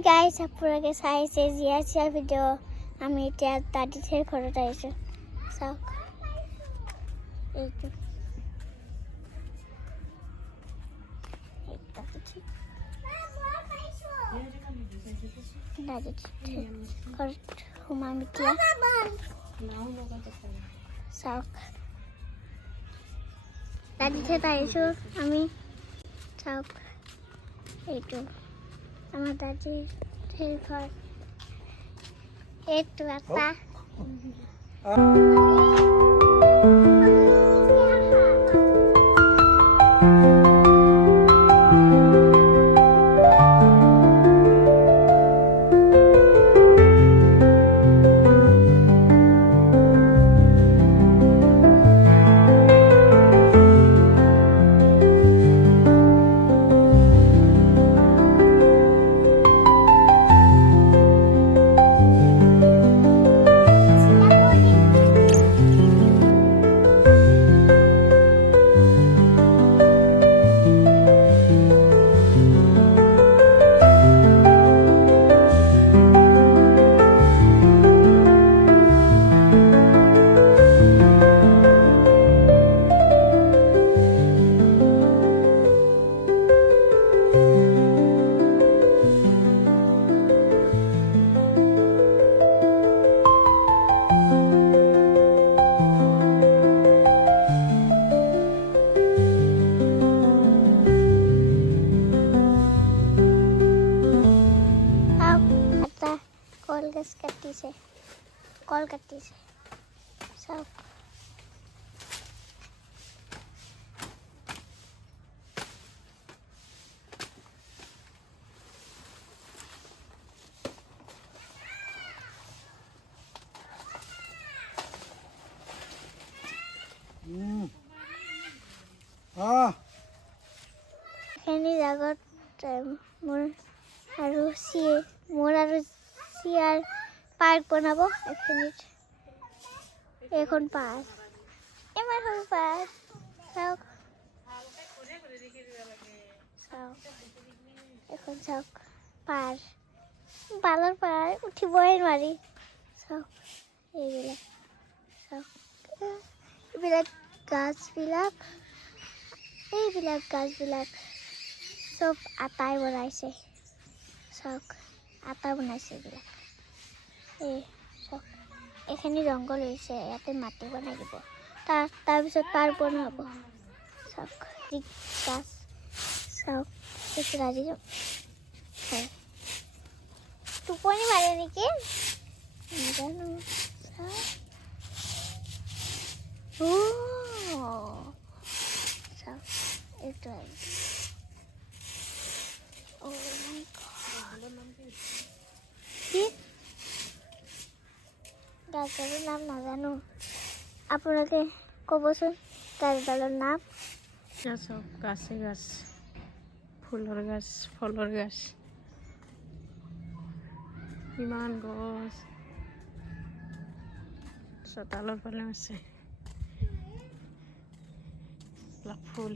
guys আপোনালোকে চাইছে জিয়া video' আমি এতিয়া দাদিৰ ঘৰত আহিছোঁ চাওক এইটো দাদিৰ ঘৰত সোমাম এতিয়া চাওক দাদিৰ ঘৰত আহিছোঁ আমি চাওক এইটো আমাৰ দাদিৰ ঘৰ একটু একটা কল কাটিছে সব এখানে জাগত মোৰ আৰু চিয়াৰ পাৰ্ক বনাব এখিনিত এখন পাৰ্ক ইমান সৰু পাৰ্ক চাওক এখন চাওক পাৰ্ক বালৰ পাৰ্ক উঠিবই নোৱাৰি চাওক এইবিলাক গাছবিলাক চব আটাই বনাইছে চাওক আটা বনাইছে এইবিলাক এখানে জংঘল হৈছে ইয়াতে মাটি বনাই দিব তাৰপিছত পাৰ্ক বনাব চাওক গাছ চাওক ৰাজি টোপনি মাৰে নেকি নাজানো চাওক এইটো কি গাছডালৰ নাম নাজানো আপোনালোকে ক'বচোন গাছডালৰ নাম সব গাছে গাছ ফুলৰ গাছ ফলৰ গাছ ইমান গছ চোতালৰ ফালে আছে ফুল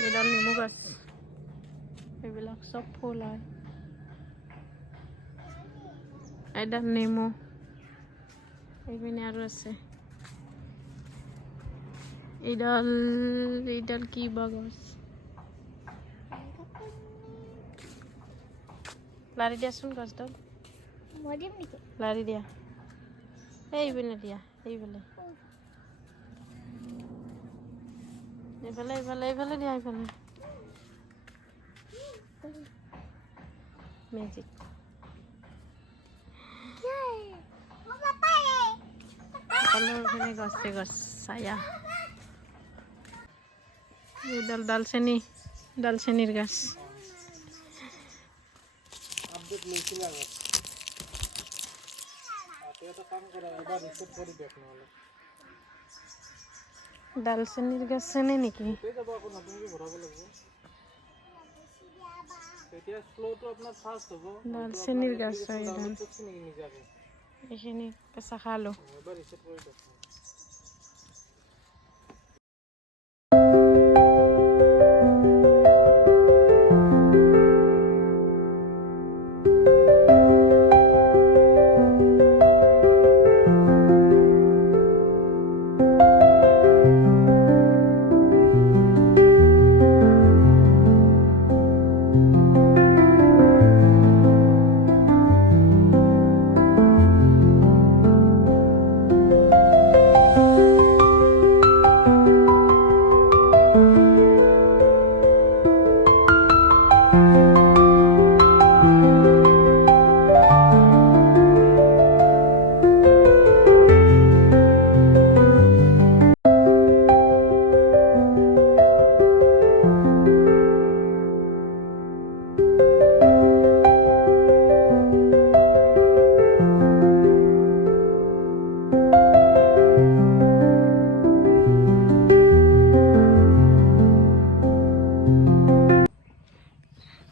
এডাল নেমু গাছ এইবিলাক সব ফুল হয় এডাল নেমু এইপিনে আৰু আছে এইডাল কি বা গছ লাৰি দিয়াচোন গছডাল লাৰি দিয়া এইপিনে দিয়া এইফালে দিয়া এইফালে মেজিক সকলোখিনি গছে গছ ছায়া এইডাল দালচেনিৰ গাছ দালচেনিৰ গাছ চেনে নেকি দালচেনিৰ গাছ এইখিনি কেঁচা খালো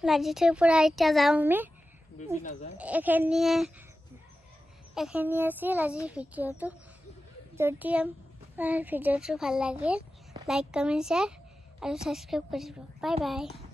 লাজিথৈৰ পৰা এতিয়া যাওঁ আমি বেছি নাযায় এইখিনি আছিল আজিৰ ভিডিঅ'টো যদি আমাৰ ভিডিঅ'টো ভাল লাগিল লাইক কমেণ্ট শ্বেয়াৰ আৰু ছাবস্ক্ৰাইব কৰিব বাই বাই